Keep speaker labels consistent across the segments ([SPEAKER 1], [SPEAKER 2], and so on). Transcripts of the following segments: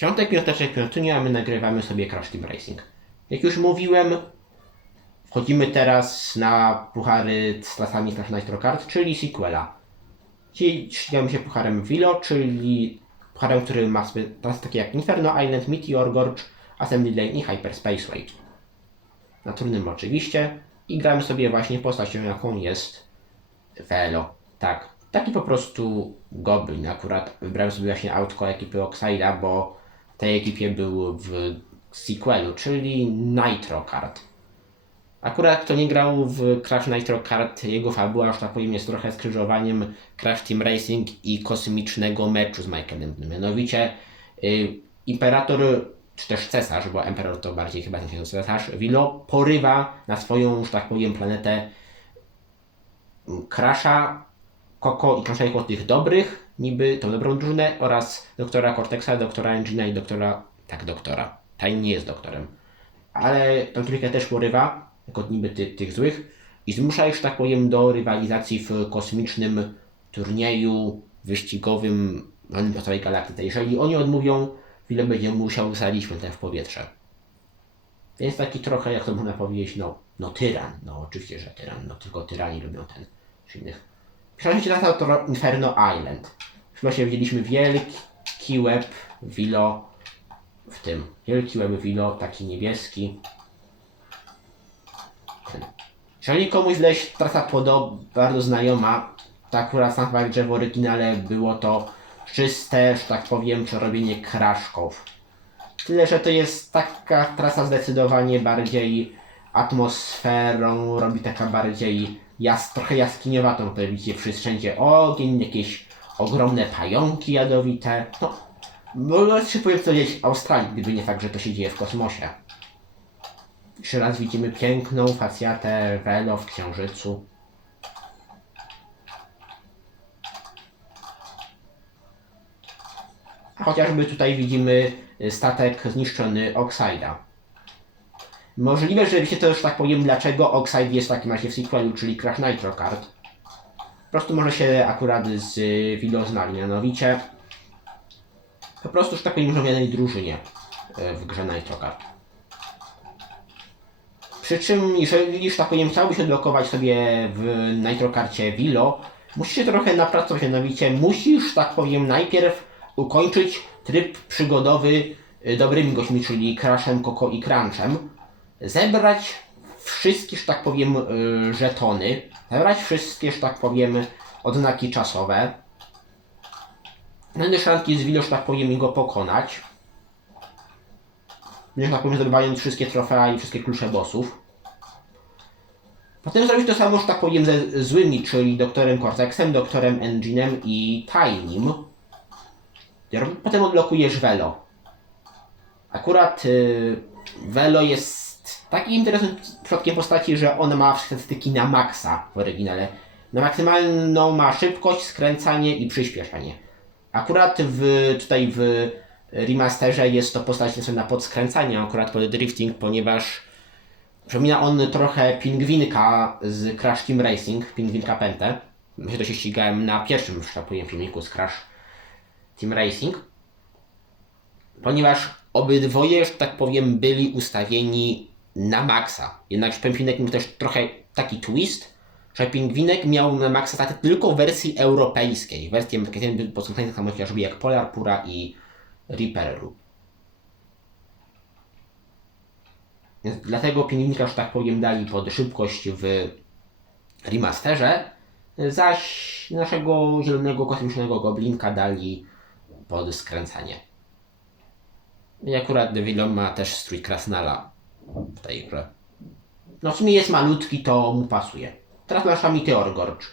[SPEAKER 1] Piątek, piąteczek, piątunia, a my nagrywamy sobie Crash Team Racing. Jak już mówiłem, wchodzimy teraz na puchary z klasami Crash Nitro Kart, czyli sequela. Dzisiaj ścigamy się pucharem Vilo, czyli pucharem, który ma klasy takie jak Inferno Island, Meteor Gorge, Assembly Lane i Hyper Spaceway. Na trudnym oczywiście. I gramy sobie właśnie postacią, jaką jest Velo. Tak, taki po prostu goblin. Akurat wybrałem sobie właśnie autko ekipy Oxida, bo tej ekipie był w sequelu, czyli Nitro Kart. Akurat kto nie grał w Crash Nitro Kart, jego fabuła, że tak powiem, jest trochę skrzyżowaniem Crash Team Racing i kosmicznego meczu z Michaelem. Mianowicie y, Imperator, czy też cesarz, bo Emperor to bardziej chyba się cesarz, Wilo porywa na swoją, że tak powiem, planetę Crasha, Koko i Crasha jako tych dobrych, niby tą dobrą drużynę oraz doktora Cortexa, doktora Engina i doktora, tak doktora, Taj nie jest doktorem, ale tą trójkę też porywa, jako niby ty, tych złych i zmusza ich, że tak powiem, do rywalizacji w kosmicznym turnieju wyścigowym wolnym po całej galaktyce. Jeżeli oni odmówią, Wile będzie musiał wysadzić ten w powietrze. Więc taki trochę, jak to można powiedzieć, no, no tyran. No oczywiście, że tyran. No tylko tyrani lubią ten czy innych. Się na to Inferno Island. Chyba się widzieliśmy wielki łeb Wilo w tym. Wielki łeb Wilo, taki niebieski. Jeżeli komuś leś trasa podoba, bardzo znajoma, to akurat sam fakt, że w oryginale było to czyste, że tak powiem, przerobienie kraszków. Tyle, że to jest taka trasa zdecydowanie bardziej atmosferą, robi taka bardziej jas, trochę jaskiniowatą, to widzicie wszędzie ogień, jakieś ogromne pająki jadowite. No, można się powiem co gdzieś w Australii, gdyby nie fakt, że to się dzieje w kosmosie. Jeszcze raz widzimy piękną facjatę Velo w Księżycu. A chociażby tutaj widzimy statek zniszczony Oxida. Możliwe, że wiecie już tak powiem, dlaczego Oxide jest w takim razie w sequelu, czyli Crash Nitro Kart. Po prostu może się akurat z Vilo znali, mianowicie po prostu, że tak powiem, są w jednej drużynie y, w grze Nitro Kart. Przy czym, jeżeli, że tak powiem, chciałbyś odblokować sobie w Nitrokarcie Vilo, musisz się trochę napracować, mianowicie musisz, tak powiem, najpierw ukończyć tryb przygodowy y, dobrymi gośćmi, czyli Crashem, Koko i Crunchem, zebrać wszystkie, że tak powiem, y, żetony, zebrać wszystkie, że tak powiem, odznaki czasowe, Będę szranki z Vilo, że tak powiem, i go pokonać. że tak powiem, zdobywając wszystkie trofea i wszystkie klucze bossów. Potem zrobić to samo, że tak powiem, ze złymi, czyli doktorem Cortexem, doktorem Enginem i Tinym. Potem odblokujesz Velo. Akurat y, Velo jest takim interesującym przypadkiem postaci, że on ma statystyki na maksa w oryginale. Na maksymalną ma szybkość, skręcanie i przyspieszanie. Akurat w, tutaj w remasterze jest to postać na podskręcanie, akurat pod drifting, ponieważ przypomina on trochę pingwinka z Crash Team Racing, pingwinka Pentę. Myślę, że to się ścigałem na pierwszym, powiem, filmiku z Crash Team Racing. Ponieważ obydwoje, że tak powiem, byli ustawieni na maksa. Jednak Pingwinek miał też trochę taki twist, że Pingwinek miał na maksa staty tylko w wersji europejskiej. Wersje amerykańskie były posłuchane samo chociażby jak Polar Pura i Reaperu. Więc dlatego Pingwinka, że tak powiem, dali pod szybkość w remasterze, zaś naszego zielonego kosmicznego goblinka dali pod skręcanie. I akurat Devillon ma też strój Krasnala w tej grze. No w sumie jest malutki, to mu pasuje. Teraz nasza Meteor Gorge.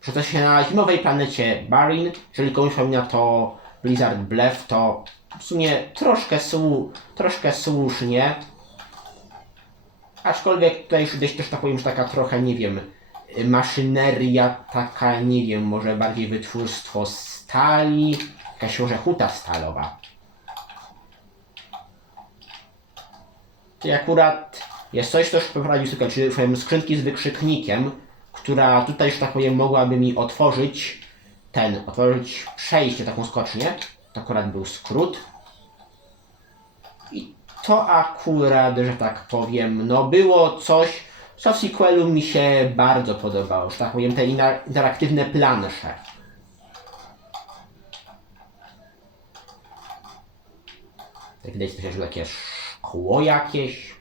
[SPEAKER 1] Przeto się na zimowej planecie Barin. Jeżeli komuś przypomina to Blizzard Bluff, to w sumie troszkę, słu troszkę słusznie. Aczkolwiek tutaj już gdzieś też tak powiem, że taka trochę, nie wiem, maszyneria, taka, nie wiem, może bardziej wytwórstwo stali, jakaś może huta stalowa. I akurat jest coś, co już poprawił tylko, czyli skrzynki z wykrzyknikiem, która tutaj, że tak powiem, mogłaby mi otworzyć ten, otworzyć przejście, taką skocznię. To akurat był skrót. I to akurat, że tak powiem, no było coś, co w sequelu mi się bardzo podobało, że tak powiem, te interaktywne plansze. Jak widać też takie szkło jakieś.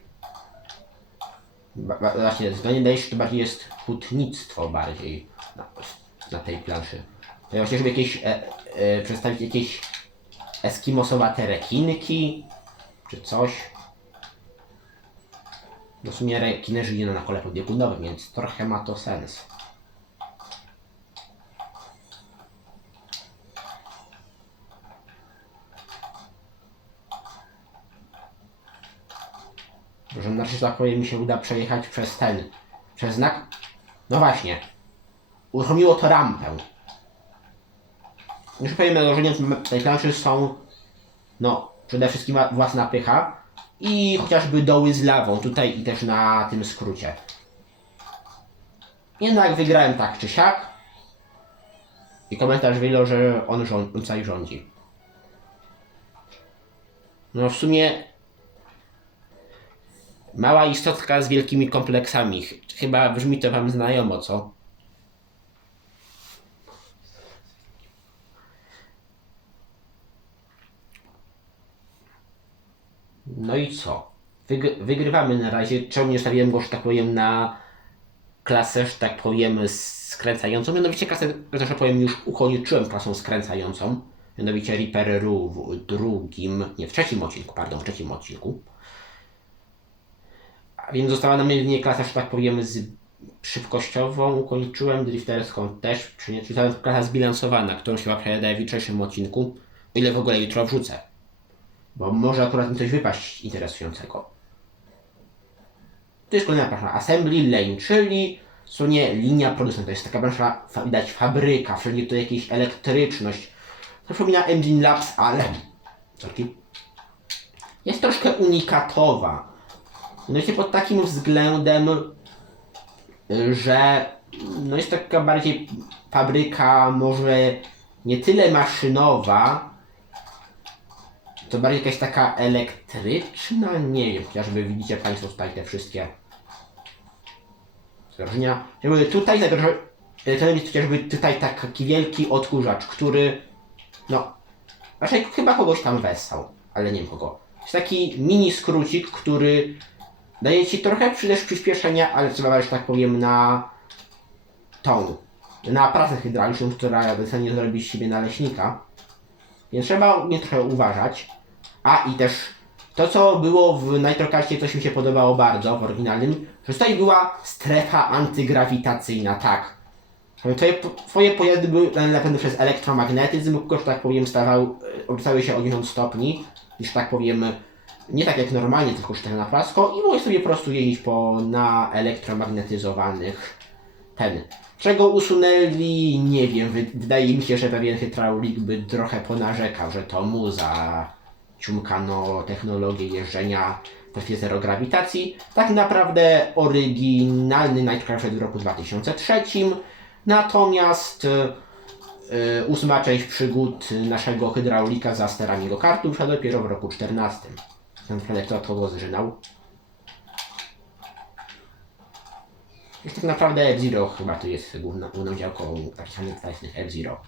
[SPEAKER 1] Ba- Właśnie, zdaniem daje się, to bardziej jest hutnictwo bardziej na, na tej planszy. To właśnie, żeby jakieś, e, e, przedstawić jakieś eskimosowate rekinki, czy coś. No w sumie rekiny żyją na kole podbiegunowym, więc trochę ma to sens. Na że tak powiem mi się uda przejechać przez ten, przez znak. No właśnie, uruchomiło to rampę. Już powiem, założeniem tej planszy są, no, przede wszystkim własna pycha i chociażby doły z lawą, tutaj i też na tym skrócie. Jednak wygrałem tak czy siak. I komentarz wielo, że on, rząd, on tutaj rządzi. No w sumie mała istotka z wielkimi kompleksami. Ch- Chyba brzmi to wam znajomo, co? No i co? Wyg- wygrywamy na razie. Czemu nie stawiłem go, że tak powiem, na klasę, że tak powiem, skręcającą? Mianowicie klasę, że tak powiem, już ukończyłem klasą skręcającą. Mianowicie Reaper w drugim, nie, w trzecim odcinku, pardon, w trzecim odcinku. Więc została nam jedynie klasa, że tak powiem, z szybkościową ukończyłem, drifterską też, czyli to jest klasa zbilansowana, którą chyba przejdę w jutrzejszym odcinku, o ile w ogóle jutro wrzucę. Bo może akurat mi coś wypaść interesującego. To jest kolejna plansza. Assembly Lane, czyli w sumie linia producenta. To jest taka fa- widać fabryka, wszędzie tu jakieś elektryczność. To przypomina Engine Labs, ale... Jest troszkę unikatowa. Mianowicie pod takim względem, y, że no jest taka bardziej fabryka może nie tyle maszynowa, to bardziej jakaś taka elektryczna, nie wiem, chociażby widzicie Państwo tutaj te wszystkie zagrożenia. Jakby tutaj zagrożenie, to jest chociażby tutaj taki wielki odkurzacz, który, no, raczej chyba kogoś tam wessał, ale nie wiem kogo. Jest taki mini skrócik, który daje Ci trochę też przyspieszenia, ale trzeba, że tak powiem, na tą, na pracę hydrauliczną, która docenię zrobić z siebie naleśnika. Więc trzeba nie trochę uważać. A i też to, co było w Nitrocarcie, coś mi się podobało bardzo w oryginalnym, że tutaj była strefa antygrawitacyjna, tak. Twoje, twoje pojazdy były napędzane przez elektromagnetyzm, tylko, że tak powiem, stawał, obracały się o 90 stopni, że tak powiem, nie tak jak normalnie, tylko tak na płasko i mogłeś sobie po prostu jeździć po, na elektromagnetyzowanych ten. Czego usunęli, nie wiem. Wy, wydaje mi się, że pewien hydraulik by trochę ponarzekał, że to mu za ciumkano technologię jeżdżenia w trefie zero grawitacji. Tak naprawdę oryginalny Nightcraft w roku 2003. Natomiast yy, ósma część przygód naszego hydraulika za sterami jego kartu dopiero w roku 14. Ten Fredek to zżynał. Jest tak naprawdę F-Zero chyba to jest główną, główną działką takich analitycznych F-Zero.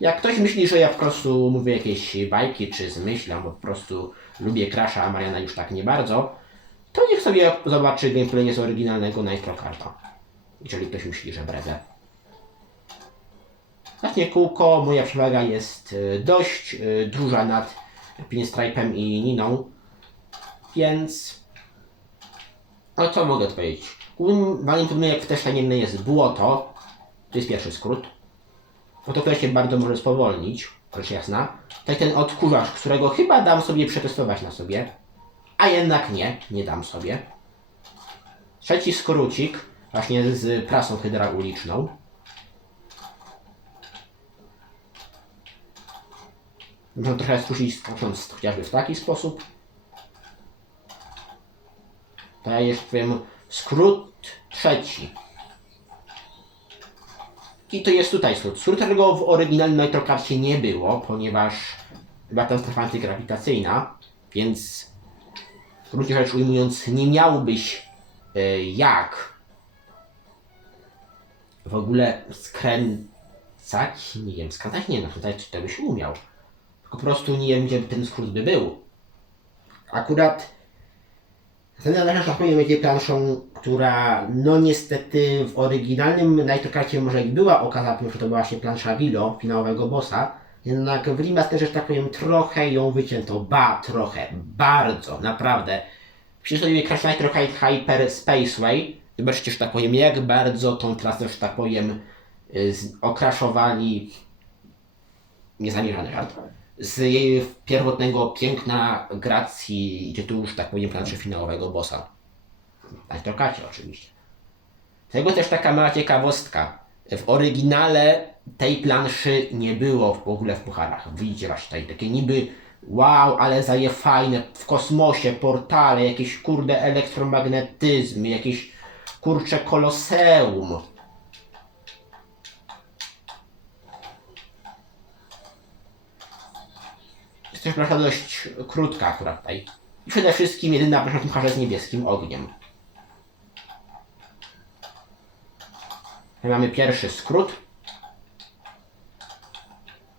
[SPEAKER 1] Jak ktoś myśli, że ja po prostu mówię jakieś bajki czy zmyślam, bo po prostu lubię Crasha, a Mariana już tak nie bardzo, to niech sobie zobaczy gameplay z oryginalnego Nitro Karta. Jeżeli ktoś myśli, że bredzę. Właśnie kółko, moja przewaga jest y, dość y, duża nad Pinstripe'em i Niną, więc no co mogę odpowiedzieć? Głównym problemem jak w niemnej jest błoto, to jest pierwszy skrót, no to się bardzo może spowolnić, rzecz jasna. Tutaj ten odkurzacz, którego chyba dam sobie przetestować na sobie, a jednak nie, nie dam sobie. Trzeci skrócik, właśnie z prasą hydrauliczną. Można trochę skrócąc chociażby w taki sposób. To jeszcze powiem skrót trzeci. I to jest tutaj skrót. Skrót, którego w oryginalnym Nitrocarcie nie było, ponieważ była tam strefa antygrawitacyjna. Więc gruncie rzecz ujmując, nie miałbyś e, jak w ogóle skręcać, nie wiem, skręcać nie, no tutaj to byś umiał. Po prostu nie wiem, gdzie ten skrót by był. Akurat należy, że powiem, będzie planszą, która no niestety w oryginalnym Nightokarcie może i była okazana, że to była właśnie plansza Willow, finałowego bossa, jednak w remasterze, że tak powiem, trochę ją wycięto, ba, trochę, bardzo, naprawdę. Przecież sobie Crash Nitro Hyper Spaceway, zobaczcie, że tak powiem, jak bardzo tą klasę, że tak powiem, y, okraszowali niezamierzony żart, z jej pierwotnego piękna, gracji i tytułu, że tak powiem, planszy finałowego bossa. Na Nitrokacie oczywiście. Tego też taka mała ciekawostka. W oryginale tej planszy nie było w ogóle w pucharach. Widzicie właśnie tutaj takie niby wow, ale zaje fajne w kosmosie, portale, jakieś kurde elektromagnetyzmy, jakieś kurcze koloseum. Plansza dość krótka akurat tutaj. I przede wszystkim jedyna plansza w pucharze z niebieskim ogniem. Tutaj mamy pierwszy skrót.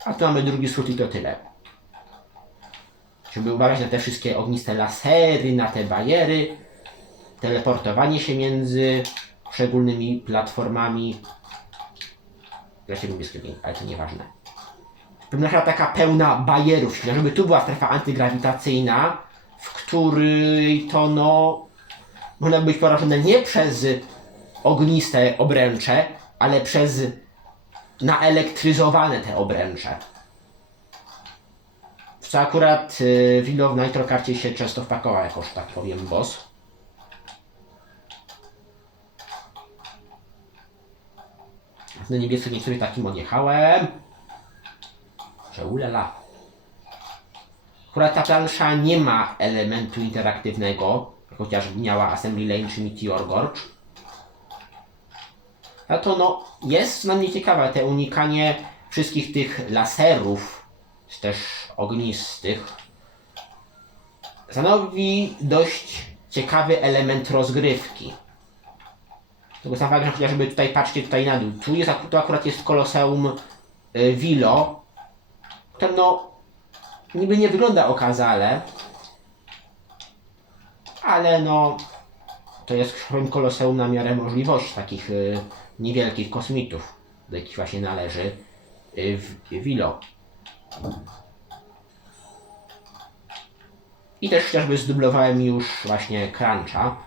[SPEAKER 1] A tu mamy drugi skrót i to tyle. Żeby uważać na te wszystkie ogniste lasery, na te bajery, teleportowanie się między poszczególnymi platformami. Wreszcie niebieskie, ale to nieważne. Pewna taka pełna bajerów, żeby tu była strefa antygrawitacyjna, w której to no można być porażone nie przez ogniste obręcze, ale przez naelektryzowane te obręcze. W co akurat y, Willow w Nitrokarcie się często wpakował jako, że tak powiem, boss. Na niebieskie niektórych takim odjechałem. Że ulala. Akurat ta plansza nie ma elementu interaktywnego, chociaż miała Assembly Lane czy Meteor Gorge. A to no, jest dla mnie ciekawe te unikanie wszystkich tych laserów, czy też ognistych. Stanowi dość ciekawy element rozgrywki. Tego sam fakt, chociażby tutaj patrzcie tutaj na dół. Tu jest to akurat jest koloseum y, Vilo, no niby nie wygląda okazale, ale no to jest powiem, koloseum na miarę możliwości takich y, niewielkich kosmitów, do jakich właśnie należy y, w Wilo. I też chociażby zdublowałem już właśnie Cruncha.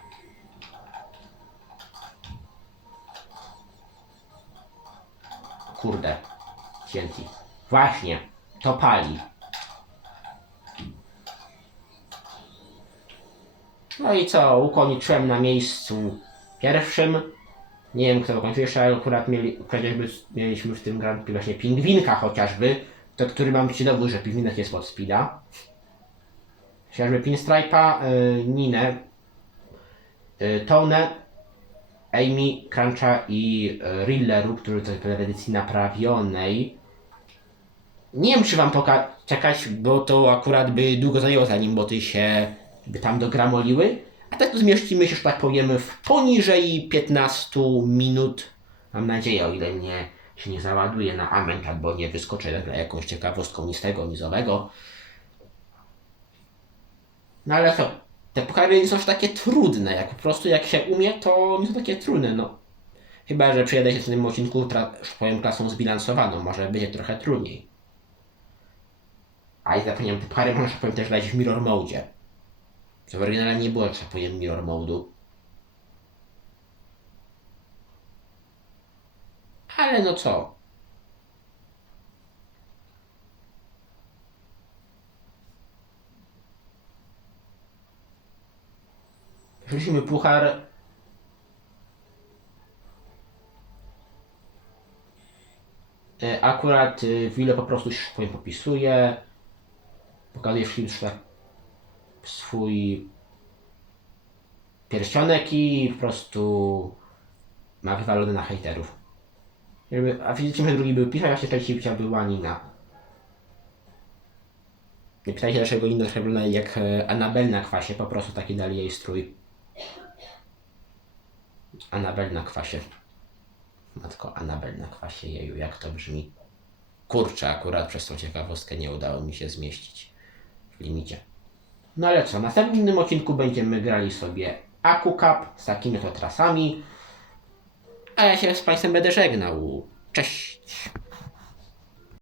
[SPEAKER 1] Kurde, TNT. Właśnie, to pali. No i co, ukończyłem na miejscu pierwszym. Nie wiem kto dokończył jeszcze, ale akurat mieli, chociażby mieliśmy w tym Grand Prix właśnie pingwinka chociażby, to który mam ci dowód, że pingwinek jest pod speeda. Chociażby Pinstripe'a, y, Ninę, y, Tone, Amy, Cruncha i y, Rilleru, który to jest w edycji naprawionej. Nie wiem, czy wam poka- czekać, bo to akurat by długo zajęło, zanim boty się by tam dogramoliły. A tak to zmieścimy się, że tak powiem, w poniżej 15 minut. Mam nadzieję, o ile mnie się nie załaduje na amen, albo nie wyskoczę nagle jakąś ciekawostką nistego, nizowego. No ale co, te puchary nie są aż takie trudne, jak po prostu jak się umie, to nie są takie trudne, no. Chyba, że przyjadę się w tym odcinku, że powiem, klasą zbilansowaną, może będzie trochę trudniej. A i zapomniałem, te puchary można, powiem, też dać w mirror mode. Co w oryginale nie było, tak powiem, mirror mode'u. Ale no co? Wrzucimy puchar. E, Akurat y, Wile po prostu powiem popisuje. Pokazuje tak swój pierścionek i po prostu ma wywalony na hejterów. Jakby, a fizycznie drugi był Pisza, a się trzeci była Nina. Nie pytajcie, dlaczego inne wyglądają jak e, Anabel na kwasie, po prostu taki dali jej strój. Anabel na kwasie. Matko, Anabel na kwasie, jeju, jak to brzmi. Kurczę, akurat przez tą ciekawostkę nie udało mi się zmieścić limicie. No ale co, w następnym odcinku będziemy grali sobie Aku Cup z takimi to trasami. A ja się z Państwem będę żegnał. Cześć!